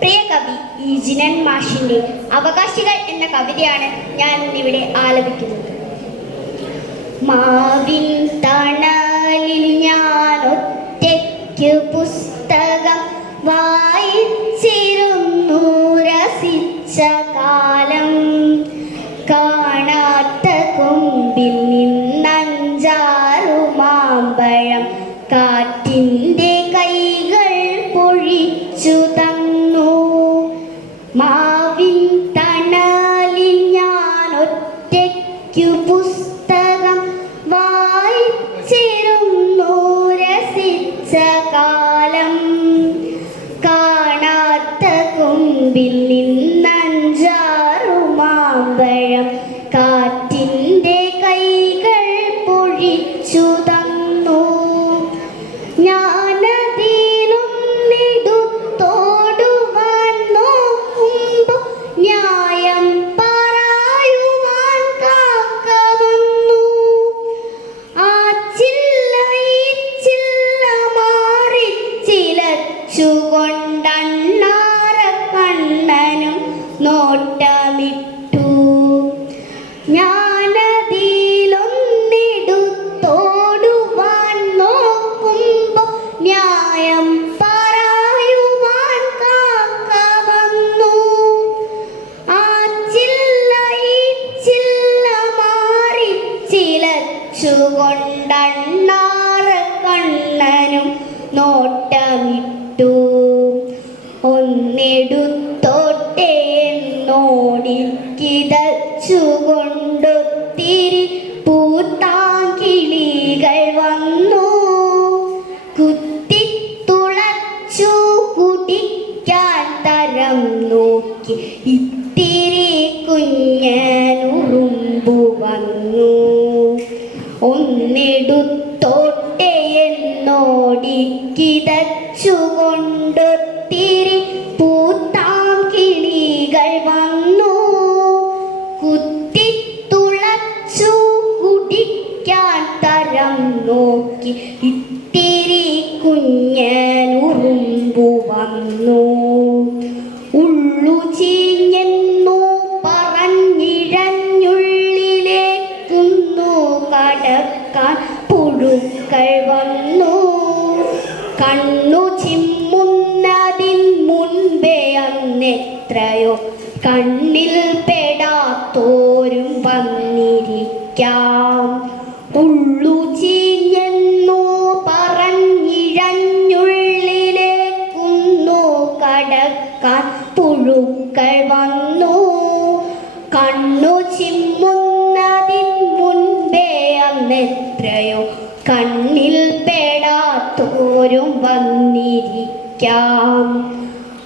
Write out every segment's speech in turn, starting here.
പ്രിയ കവി ഈജിനൻ മാഷിന്റെ അവകാശികൾ എന്ന കവിതയാണ് ഞാൻ ഇന്നിവിടെ ആലപിക്കുന്നത്. മാവിൻ തണലിൽ ഞാൻ ഒറ്റയ്ക്ക് പുസ്തകം വായിച്ചിരുന്നു രസിച്ച കാലം കാണാത്ത കൊമ്പിൽ നിന്നഞ്ചാറു മാമ്പഴം കാറ്റിന്റെ മാവിൻ തണലിൽ ഞാൻ ഒറ്റയ്ക്കു പുസ്തകം വായിച്ചിരുന്നു രസിച്ച കാലം ചിലച്ചുകൊണ്ടണ്ണാറ കണ്ണനും നോട്ടമിട്ടു. ഞാനതിലൊന്നിടുത്തോടുവാൻ നോക്കുമ്പോ ന്യായം പറയുവാൻ കാക്ക വന്നു. ആ ചില്ല ഈ ചില്ല മാറി ചിലച്ചുകൊണ്ടണ്ണാറ കണ്ണനും നോട്ടമിട്ടു ഒന്നെടുത്തോട്ടെ എന്നോടി കിതച്ചുകൊണ്ടൊത്തിരി പൂത്താങ്കിളികൾ വന്നു. കുത്തിത്തുളച്ചു കുടിക്കാൻ തരം നോക്കി ഇത്തിരി കുഞ്ഞനുറുമ്പു വന്നു. ഒന്നെടുത്തോട്ടെ എന്നോടി കിതച്ചുകൊണ്ടൊത്തിരി പൂത്താം കിളികൾ വന്നു. കുത്തിത്തുളച്ചു കുടിക്കാൻ തരം നോക്കി ഇത്തിരി കുഞ്ഞനുറുമ്പു വന്നു. ഉള്ളു ചീഞ്ഞെന്നു പറഞ്ഞിഴഞ്ഞുള്ളിലേക്കുന്നു കടക്കാൻ പുഴുക്കൾ വന്നു. കണ്ണു ചിമ്മുന്നതിൻ മുൻപേ അന്നെത്രയോ കണ്ണിൽ പെടാത്തോരും വന്നിരിക്കാം. ഉള്ളു ചീഞ്ഞെന്നോ പറഞ്ഞിഴഞ്ഞുള്ളിലേക്കുന്നു കടക്കാൻ പുഴുക്കൾ വന്നു. കണ്ണു ചിമ്മുന്നതിൻ മുൻപേ അന്നെത്രയോ കണ്ണിൽ പെടാത്തോരും വന്നിരിക്കാം.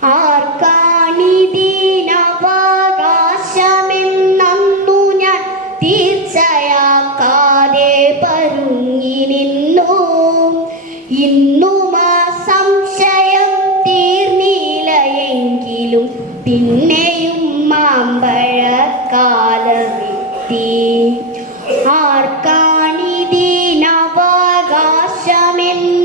ആർക്കാണിതീനവകാശമെന്നു ഞാൻ തീർച്ചയാക്കാതെ പരുങ്ങി നിന്നു. ഇന്നും ആ സംശയം തീർന്നില്ലയെങ്കിലും പിന്നെയും മാമ്പഴക്കാലമെത്തി. ആർക്കാണിതീനവകാശമെന്നു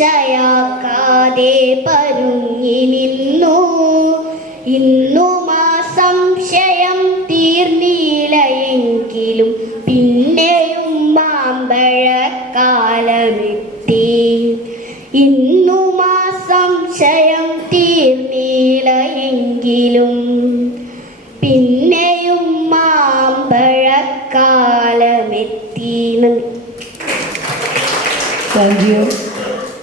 തീർച്ചയാക്കാതെ പരുങ്ങി നിന്നു. ഇന്നും ആ സംശയം തീർന്നില്ലയെങ്കിലും പിന്നെയും മാമ്പഴക്കാലമെത്തി. ഇന്നും ആ സംശയം തീർന്നില്ലയെങ്കിലും പിന്നെയും മാമ്പഴക്കാലമെത്തി. നന്ദി. Thank you